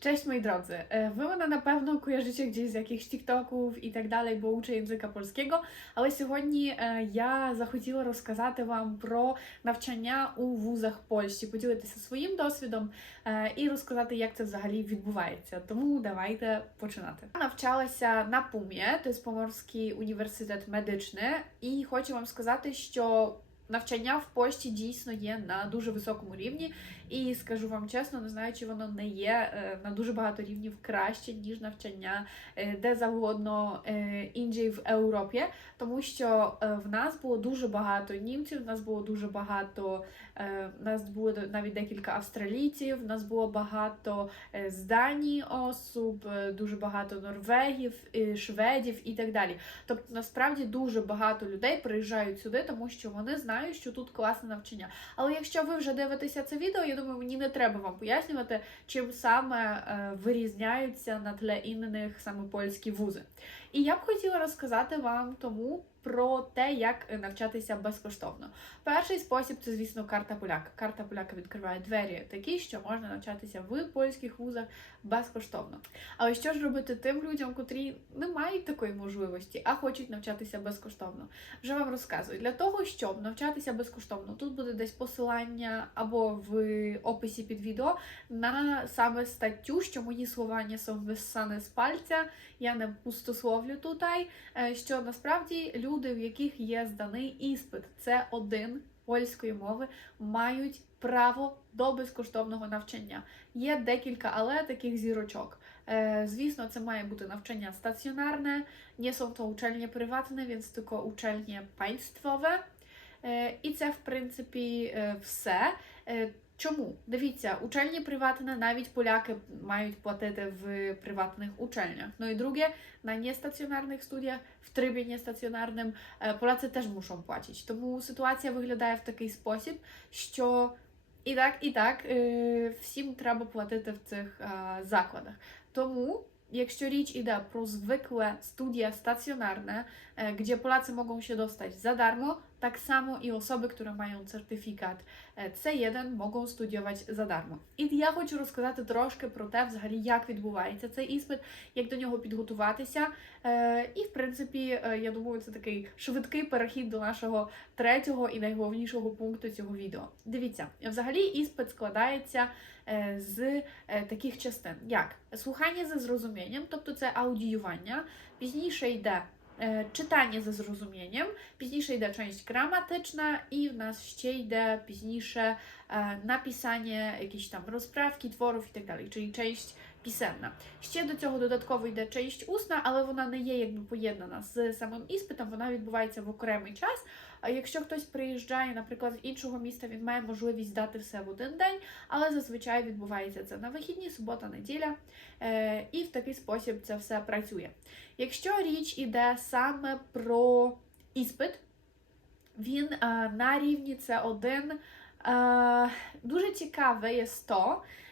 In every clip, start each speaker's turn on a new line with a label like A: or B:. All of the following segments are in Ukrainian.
A: Cześć moi drodzy, E, ви мене напевно kojarzycie gdzieś z jakichś тіктоків і так далі, бо учу язика польського. Але сьогодні я захотіла розказати вам про навчання у вузах Польщі, поділитися своїм досвідом і розказати, як це взагалі відбувається. Тому давайте починати. Навчалася на ПУМі, це Поморський університет медичний, і хочу вам сказати, що навчання в Польщі дійсно є на дуже високому рівні. І скажу вам чесно, не знаю, чи воно не є е, на дуже багато рівнів краще, ніж навчання е, де завгодно е, в Європі, тому що в нас було дуже багато німців, в нас було дуже багато, в нас було навіть декілька австралійців, в нас було багато з Данії осіб, дуже багато норвегів, шведів і так далі. Тобто, насправді дуже багато людей приїжджають сюди, тому що вони знають, що тут класне навчання. Але якщо ви вже дивитеся це відео, я думаю, мені не треба вам пояснювати, чим саме е, вирізняються на тле інших саме польські вузи. І я б хотіла розказати вам тому про те, як навчатися безкоштовно. Перший спосіб це, звісно, карта поляка. Карта поляка відкриває двері такі, що можна навчатися в польських вузах безкоштовно. Але що ж робити тим людям, котрі не мають такої можливості, а хочуть навчатися безкоштовно? Вже вам розказую. Для того, щоб навчатися безкоштовно, тут буде десь посилання або в описі під відео на саме статтю, що мої слова не są висане з пальця, я не пустословлю тут, е, що насправді люди, в яких є зданий іспит, це один польської мови, мають право до безкоштовного навчання. Є декілька, але таких зірочок. Е, Звісно, це має бути навчання стаціонарне, nie są to uczelnie prywatne, więc tylko uczelnie państwowe. Е, І це, в принципі, е, все. Чому? Дивіться, учельні приватне, навіть поляки мають платити в приватних учельнях. Ну і друге, на нестаціонарних студіях, в трибі нестаціонарним, е, поляці теж мушą платити. Тому ситуація виглядає в такий спосіб, що і так, і так е, всім треба платити в цих е, закладах. Тому, якщо річ іде про zwykłe studia stacjonarne, gdzie Polacy mogą się dostać za darmo, tak samo i osoby, które mają e, C1 mogą studiować za darmo. І я хочу розказати трошки про те, взагалі, як відбувається цей іспит, як до нього підготуватися. І, в принципі, я думаю, це такий швидкий перехід до нашого третього і найголовнішого пункту цього відео. Дивіться, взагалі іспит складається з таких частин, як слухання за зрозумінням, тобто це аудіювання, пізніше йде czytanie ze zrozumieniem, пізніше йде część gramatyczna і в нас ще йде пізніше е, написання якісь там розправки, творів і так далі, czyli część пісенна. Ще до цього додатково йде część усна, але вона не є якби поєднана з самим іспитом, вона відбувається в окремий час. А якщо хтось приїжджає, наприклад, з іншого міста, він має можливість здати все в один день, але зазвичай відбувається це на вихідні, субота, неділя, е, і в такий спосіб це все працює. Якщо річ іде саме про іспит, він е, на рівні С1 е, дуже цікаве є то, е,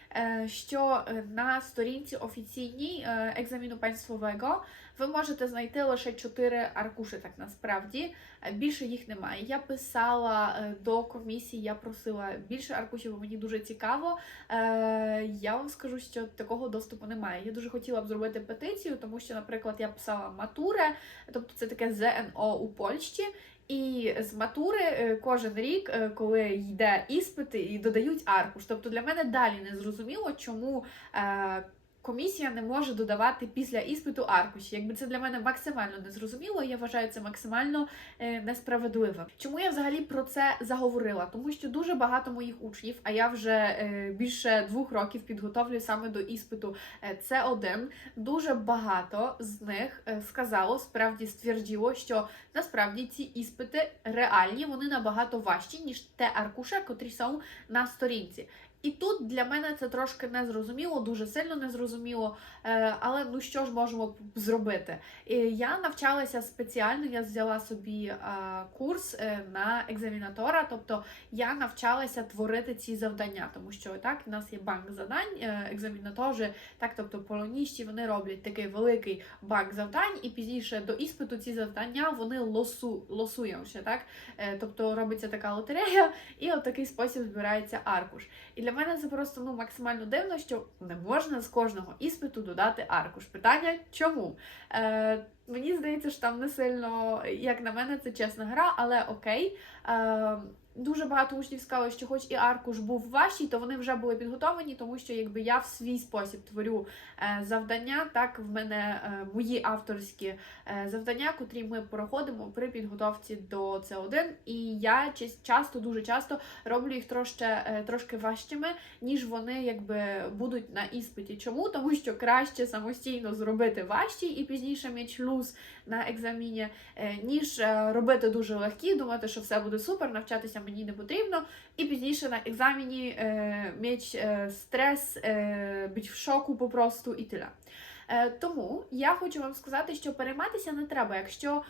A: що е, на сторінці офіційній е, екзамену państwowego ви можете знайти лише 4 аркуші, так насправді. Е, Більше їх немає. Я писала е, до комісії, я просила більше аркушів, бо мені дуже цікаво. Е, Я вам скажу, що такого доступу немає. Я дуже хотіла б зробити петицію, тому що, наприклад, я писала матуре, тобто це таке ЗНО у Польщі. І з матури е, кожен рік, е, коли йде іспити, і додають аркуш. Тобто для мене далі не зрозуміло, чому е, комісія не може додавати після іспиту аркуші. Якби це для мене максимально незрозуміло, я вважаю це максимально е, несправедливим. Чому я взагалі про це заговорила? Тому що дуже багато моїх учнів, а я вже е, більше двох років підготовлюю саме до іспиту е, С1, дуже багато з них е, сказало, справді стверділо, що насправді ці іспити реальні, вони набагато важчі, ніж те аркуше, котрі są на сторінці. І тут для мене це трошки незрозуміло, дуже сильно незрозуміло. Е, Але ну що ж можемо зробити? Я навчалася спеціально, я взяла собі е, курс е, на екзамінатора, тобто я навчалася творити ці завдання, тому що так в нас є банк завдань, екзамінатори, так, тобто полоністі, вони роблять такий великий банк завдань, і пізніше до іспиту ці завдання вони лосу, ще, так? Тобто робиться така лотерея, і от такий спосіб збирається аркуш. І для мене це просто ну максимально дивно, що не можна з кожного іспиту додати аркуш. Питання чому? Е, Мені здається, що там не сильно, як на мене, це чесна гра, але окей. Е, Дуже багато учнів сказали, що хоч і аркуш був важчий, то вони вже були підготовлені, тому що якби я в свій спосіб творю е, завдання, так в мене е, мої авторські е, завдання, котрі ми проходимо при підготовці до С1. І я часто, дуже часто роблю їх трошки, трошки важчими, ніж вони якби будуть на іспиті. Чому? Тому що краще самостійно зробити важчі і пізніше мати шлюз на екзаміні, ніж робити дуже легкі, думати, що все буде супер, навчатися мені не потрібно, і пізніше на екзамені е, мати е, стрес, е, бути в шоку попросту і тіля. Е, Тому я хочу вам сказати, що перейматися не треба. Якщо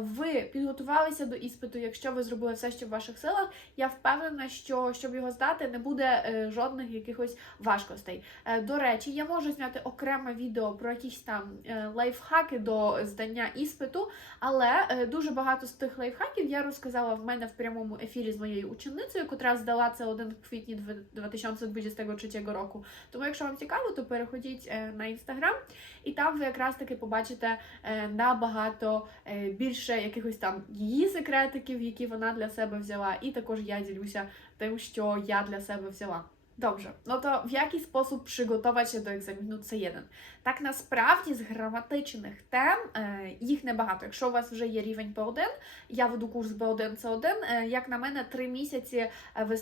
A: ви підготувалися до іспиту, якщо ви зробили все, що в ваших силах, я впевнена, що щоб його здати, не буде е, жодних якихось важкостей. Е, До речі, я можу зняти окреме відео про якісь там е, лайфхаки до здання іспиту, але е, дуже багато з тих лайфхаків я розказала в мене в прямому ефірі з моєю ученицею, котра здала це один в квітні 2023 року. Тому, якщо вам цікаво, то переходіть е, на інстаграм, і там ви якраз таки побачите е, набагато е, більше якихось там її секретиків, які вона для себе взяла, і також я ділюся тим, що я для себе взяла. Dobrze, no to w jaki sposób przygotować się do egzaminu C1? Так насправді з граматичних тем е, їх небагато. Якщо у вас вже є рівень B1, я веду курс B1 C1, е, як на мене, 3 місяці е,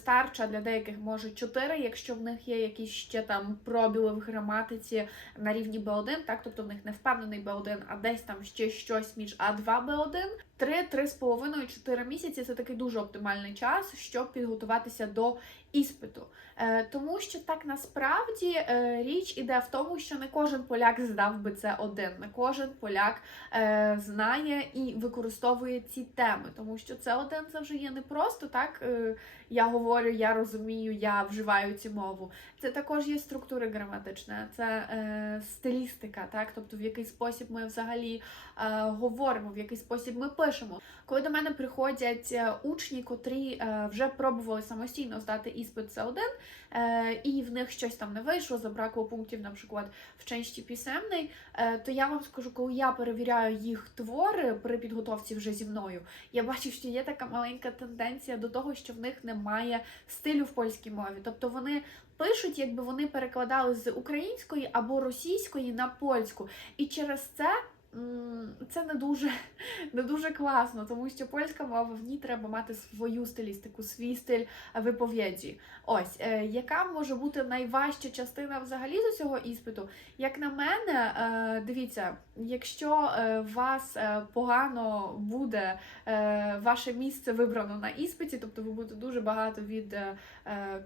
A: для деяких може 4, якщо в них є якісь ще там пробіли в граматиці на рівні B1, так, тобто в них не впевнений B1, а десь там ще щось між А2 B1. 3, 3,5, 4 місяці це такий дуже оптимальний час, щоб підготуватися до іспиту. Е, тому що так насправді е, річ іде в тому, що не кожен поляк здав би це один, не кожен поляк е, знає і використовує ці теми, тому що це один це вже є не просто так. Я говорю, я розумію, я вживаю цю мову. Це також є структури граматична, це е, стилістика, так, тобто в який спосіб ми взагалі е, говоримо, в який спосіб ми пишемо. Коли до мене приходять е, учні, котрі е, вже пробували самостійно здати іспит С1, е, і в них щось там не вийшло, забракло пунктів, наприклад, в часті пісемний, то я вам скажу, коли я перевіряю їх твори при підготовці вже зі мною, я бачу, що є така маленька тенденція до того, що в них немає стилю в польській мові. Тобто вони пишуть, якби вони перекладали з української або російської на польську. І через це. Це не дуже, не дуже класно, тому що польська мова в ній треба мати свою стилістику, свій стиль виповіді. Ось е, яка може бути найважча частина взагалі з цього іспиту? Як на мене, е, дивіться, якщо е, вас погано буде ваше місце вибрано на іспиті, тобто ви будете дуже багато від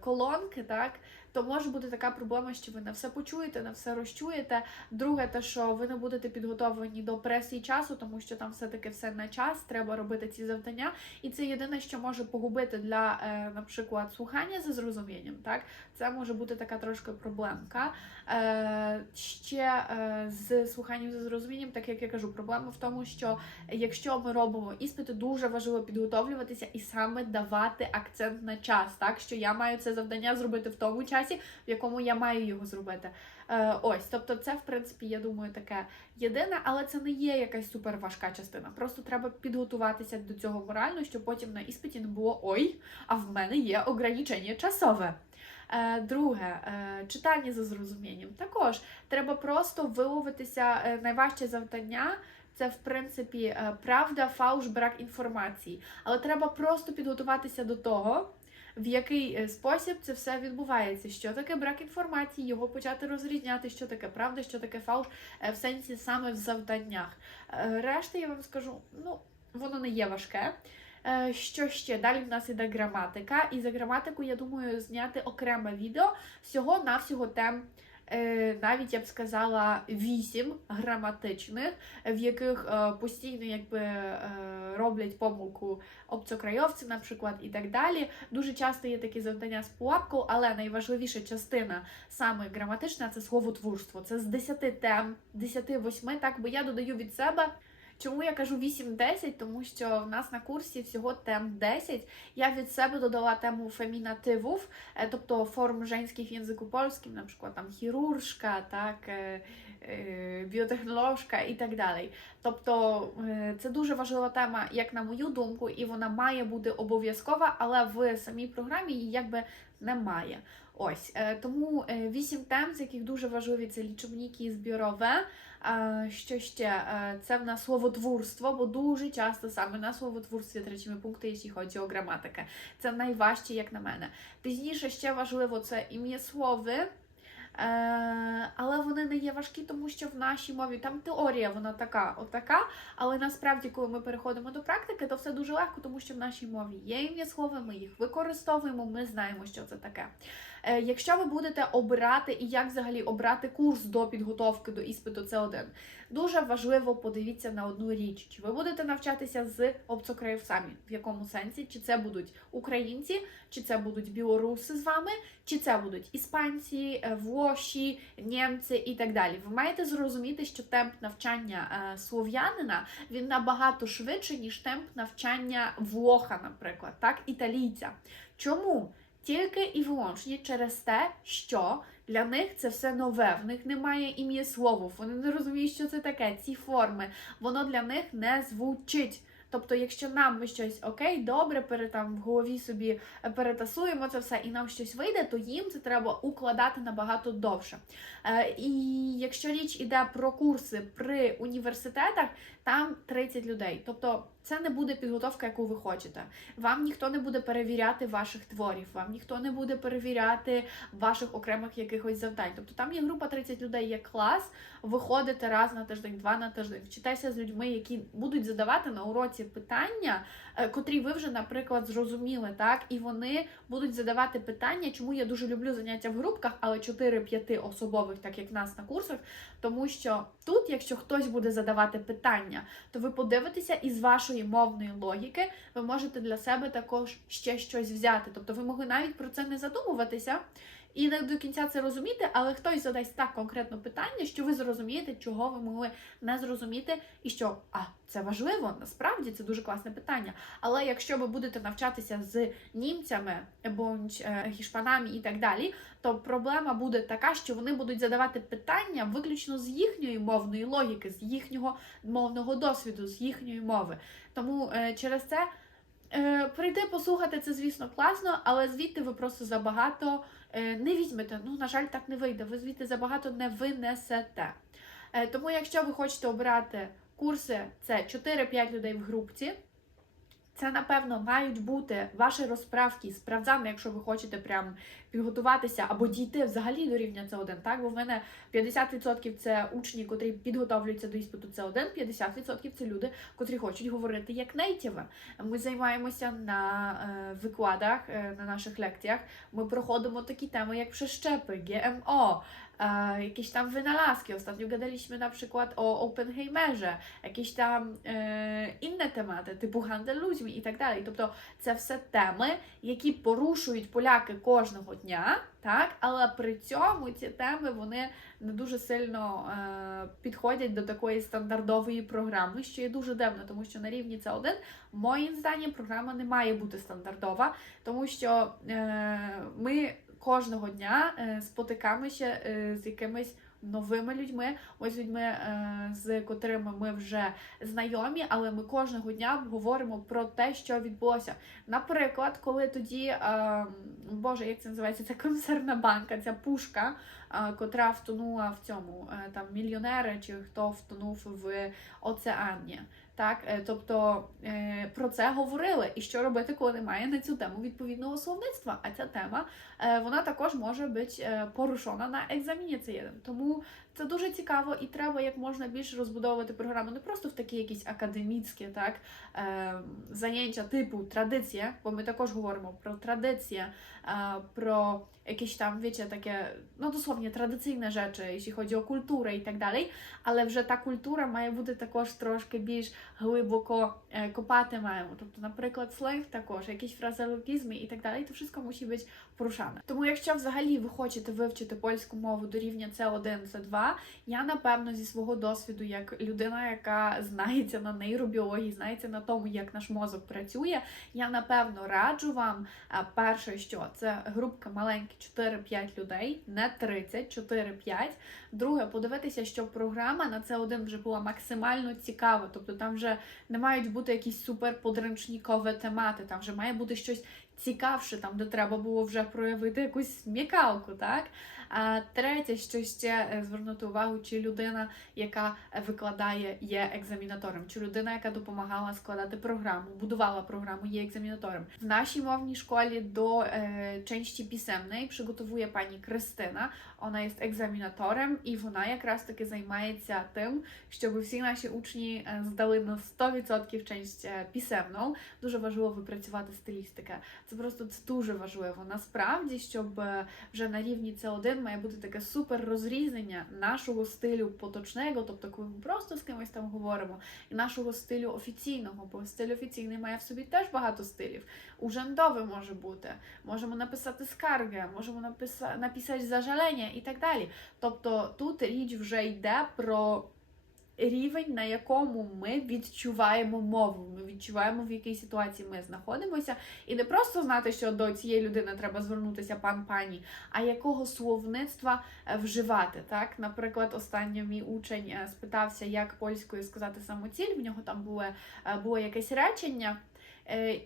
A: колонки, так. То може бути така проблема, що ви не все почуєте, не все розчуєте. Друге, те, що ви не будете підготовлені до преси і часу, тому що там все-таки все на час, треба робити ці завдання. І це єдине, що може погубити для, е, наприклад, слухання за зрозумінням. Так, це може бути така трошки проблемка. Е, ще е, з слуханням за зрозумінням, так як я кажу, проблема в тому, що якщо ми робимо іспити, дуже важливо підготовлюватися і саме давати акцент на час, так що я маю це завдання зробити в тому часі, в якому я маю його зробити. Е, ось, тобто, це в принципі, я думаю, таке єдине, але це не є якась супер важка частина. Просто треба підготуватися до цього морально, щоб потім на іспиті не було ой, а в мене є ограничення часове. Е, Друге, е, читання за зрозумінням. Також треба просто виловитися е, найважче завдання. Це, в принципі, правда, фауш, брак інформації. Але треба просто підготуватися до того, в який е, спосіб це все відбувається. Що таке брак інформації, його почати розрізняти, що таке правда, що таке фауш, е, в сенсі саме в завданнях. Е, Решта, я вам скажу, ну, воно не є важке. Що ще? Далі в нас іде граматика, і за граматику, я думаю, зняти окреме відео всього-навсього тем. Е, Навіть я б сказала вісім граматичних, в яких е, постійно якби е, роблять помилку обцокрайовці, наприклад, і так далі. Дуже часто є такі завдання з пуапкою, але найважливіша частина саме граматична це словотворство. Це з 10 тем, 10-8, так, бо я додаю від себе. Чому я кажу 8-10? Тому що в нас на курсі всього тем 10. Я від себе додала тему фемінативів, тобто форм женських язику польським, наприклад, там хіруржка, так, е, е, біотехнологка і так далі. Тобто е, це дуже важлива тема, як на мою думку, і вона має бути обов'язкова, але в самій програмі її якби немає. Ось тому вісім тем, з яких дуже важливі це лічебники і збірове. Що ще? Це в нас словотворство, бо дуже часто саме на словотворстві третіми пункти, якщо chodzi о граматика. Це найважче, як на мене. Пізніше ще важливо це ім'єслови. Е, але вони не є важкі, тому що в нашій мові там теорія вона така, отака. Але насправді, коли ми переходимо до практики, то все дуже легко, тому що в нашій мові є ім'яслови, ми їх використовуємо, ми знаємо, що це таке. Е, якщо ви будете обирати і як взагалі обрати курс до підготовки до іспиту С1, дуже важливо подивіться на одну річ: чи ви будете навчатися з обцокраївцями, в якому сенсі, чи це будуть українці, чи це будуть білоруси з вами, чи це будуть іспанці, е, Воші, німці і так далі. Ви маєте зрозуміти, що темп навчання е, слов'янина він набагато швидше, ніж темп навчання влоха, наприклад, так, італійця. Чому? Тільки і виключно через те, що для них це все нове, в них немає ім'я словов, вони не розуміють, що це таке, ці форми, воно для них не звучить. Тобто, якщо нам ми щось окей, добре, пере, там, в голові собі е, перетасуємо це все і нам щось вийде, то їм це треба укладати набагато довше. Е, і якщо річ іде про курси при університетах, там 30 людей. Тобто це не буде підготовка, яку ви хочете. Вам ніхто не буде перевіряти ваших творів, вам ніхто не буде перевіряти ваших окремих якихось завдань. Тобто там є група 30 людей, є клас, ви ходите раз на тиждень, два на тиждень, вчитеся з людьми, які будуть задавати на уроці питання, е, котрі ви вже, наприклад, зрозуміли, так, і вони будуть задавати питання, чому я дуже люблю заняття в групках, але 4-5 особових, так як в нас на курсах, тому що тут, якщо хтось буде задавати питання, то ви подивитеся і з вашої мовної логіки ви можете для себе також ще щось взяти. Тобто ви могли навіть про це не задумуватися. І не до кінця це розуміти, але хтось задасть так конкретно питання, що ви зрозумієте, чого ви могли не зрозуміти, і що а це важливо, насправді це дуже класне питання. Але якщо ви будете навчатися з німцями або е, гішпанами і так далі, то проблема буде така, що вони будуть задавати питання виключно з їхньої мовної логіки, з їхнього мовного досвіду, з їхньої мови. Тому е, через це. Е, Прийти послухати це, звісно, класно, але звідти ви просто забагато не візьмете. Ну, на жаль, так не вийде. Ви звідти забагато не винесете. Е, Тому, якщо ви хочете обрати курси, це 4-5 людей в групці. Це, напевно, мають бути ваші розправки з правдами, якщо ви хочете прям підготуватися або дійти взагалі до рівня С1, так? Бо в мене 50% це учні, котрі підготовлюються до іспиту С1, 50% це люди, котрі хочуть говорити як нейтіви. Ми займаємося на е, викладах, е, на наших лекціях. Ми проходимо такі теми, як przeszczepy, GMO, e, jakieś tam wynalazki. Ostatnio gadaliśmy na przykład o Oppenheimerze, jakieś tam e, inne tematy, typu handel ludźmi і так далі. Тобто це все теми, які порушують поляки кожного дня, так? але при цьому ці теми вони не дуже сильно е, підходять до такої стандартової програми, що є дуже дивно, тому що на рівні це один, моїм зданням, програма не має бути стандартова, тому що е, ми кожного дня е, спотикаємося е, з якимись новими людьми, ось людьми, е, з котрими ми вже знайомі, але ми кожного дня говоримо про те, що відбулося. Наприклад, коли тоді, Боже, як це називається, це консервна банка, ця пушка, котра втонула в цьому, там мільйонери чи хто втонув в океані. Так, е, тобто е, про це говорили, і що робити, коли немає на цю тему відповідного словництва. А ця тема е, вона також може бути порушена на екзаміні. С1. Тому це дуже цікаво і треба як можна більше розбудовувати програму не просто в такі якісь академічні так, е, заняття типу традиція, бо ми також говоримо про традиція, е, про jakieś tam, wiecie, takie, no dosłownie tradycyjne rzeczy, jeśli chodzi o kulturę i tak dalej, ale вже та культура має бути також трошки більш глибоко е, копати маємо. Тобто, наприклад, сленг також, якісь фразеологізми і так далі. То все мусить бути порушане. Тому, якщо взагалі ви хочете вивчити польську мову до рівня C1, C2, я напевно зі свого досвіду, як людина, яка знається на нейробіології, знається на тому, як наш мозок працює, я напевно раджу вам перше, що це групка маленькі 4-5 людей, не 30, 4-5. Друге, подивитися, щоб програма на це один вже була максимально цікава. Тобто там вже не мають бути якісь супер подручнікові темати, там вже має бути щось цікавше, там де треба було вже проявити якусь смікалку, так? А третє, що ще е, звернути увагу, чи людина, яка викладає, є екзамінатором, чи людина, яка допомагала складати програму, будувала програму, є екзамінатором. В нашій мовній школі до е, ченщі пісемної приготовує пані Krystyna. Вона є екзамінатором, і вона якраз таки займається тим, щоб всі наші учні е, здали на 100% часть е, пісемну. Дуже важливо випрацювати стилістику. Це просто це дуже важливо. Насправді, щоб е, вже на рівні С1 має бути таке супер розрізнення нашого стилю поточного, тобто коли ми просто з кимось там говоримо, і нашого стилю офіційного, бо стиль офіційний має в собі теж багато стилів. Ужендовий може бути. Можемо написати скарги, можемо написа- написати зажалення і так далі. Тобто тут річ вже йде про рівень, на якому ми відчуваємо мову. Ми відчуваємо, в якій ситуації ми знаходимося, і не просто знати, що до цієї людини треба звернутися пан пані, а якого словництва е, вживати. Так, наприклад, останньо мій учень е, спитався, як польською сказати самоціль. В нього там було, е, було якесь речення,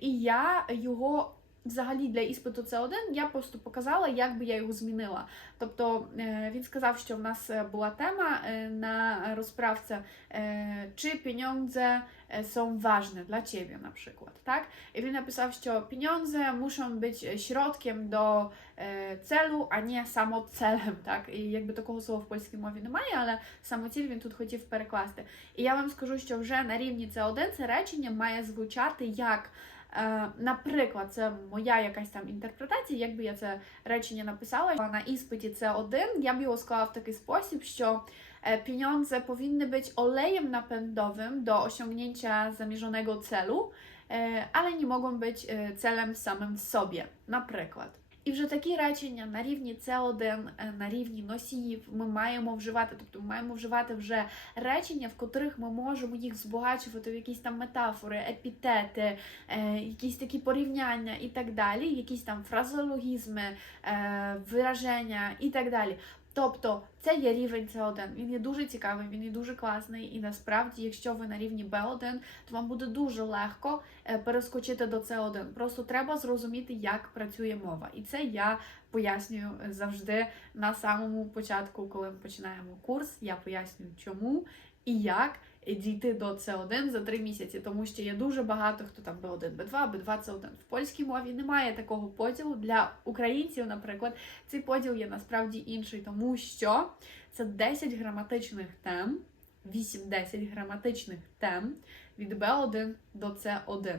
A: і я його. Взагалі для іспиту це один, я просто показала, як би я його змінила. Тобто е, він сказав, що в нас е, була тема е, на розправці, е, чи pieniądze е, są ważne dla ciebie, наприклад. Так? І він написав, що pieniądze muszą być środkiem do е, celu, а не самоцелем. Так? І якби такого слова в польській мові немає, але самоціль він тут хотів перекласти. І я вам скажу, що вже на рівні С1 це речення має звучати як. Е, Наприклад, це моя якась там інтерпретація, якби я це речення написала на іспиті це один, я б його склала в такий спосіб, що e, pieniądze powinny być olejem napędowym do osiągnięcia zamierzonego celu, e, ale nie mogą być e, celem samym w sobie, наприклад. І вже такі речення на рівні С1, е, на рівні носіїв ми маємо вживати. Тобто ми маємо вживати вже речення, в котрих ми можемо їх збагачувати в якісь там метафори, епітети, е, якісь такі порівняння і так далі, якісь там фразеологізми, е, вираження і так далі. Тобто це є рівень С1. Він є дуже цікавий, він є дуже класний. І насправді, якщо ви на рівні Б1, то вам буде дуже легко е, перескочити до С1. Просто треба зрозуміти, як працює мова. І це я пояснюю завжди на самому початку, коли ми починаємо курс. Я пояснюю, чому і як дійти до С1 за три місяці, тому що є дуже багато хто там Б1, Б2, Б2, С1. В польській мові немає такого поділу для українців, наприклад. Цей поділ є насправді інший, тому що це 10 граматичних тем, 8-10 граматичних тем від Б1 до С1.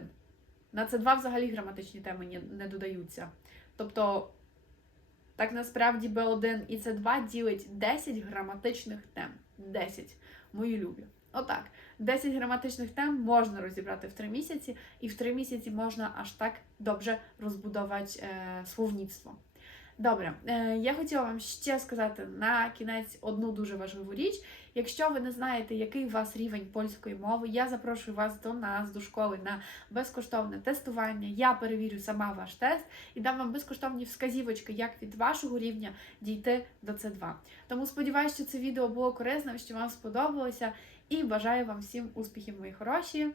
A: На С2 взагалі граматичні теми не додаються. Тобто, так насправді Б1 і С2 ділить 10 граматичних тем. 10. Мої любі. Отак. 10 граматичних тем можна розібрати в 3 місяці, і в 3 місяці можна аж так добре розбудувати е, словництво. Добре, е, я хотіла вам ще сказати на кінець одну дуже важливу річ. Якщо ви не знаєте, який у вас рівень польської мови, я запрошую вас до нас, до школи на безкоштовне тестування. Я перевірю сама ваш тест і дам вам безкоштовні вказівочки, як від вашого рівня дійти до С2. Тому сподіваюся, що це відео було корисним, що вам сподобалося, і бажаю вам всім успіхів, мої хороші.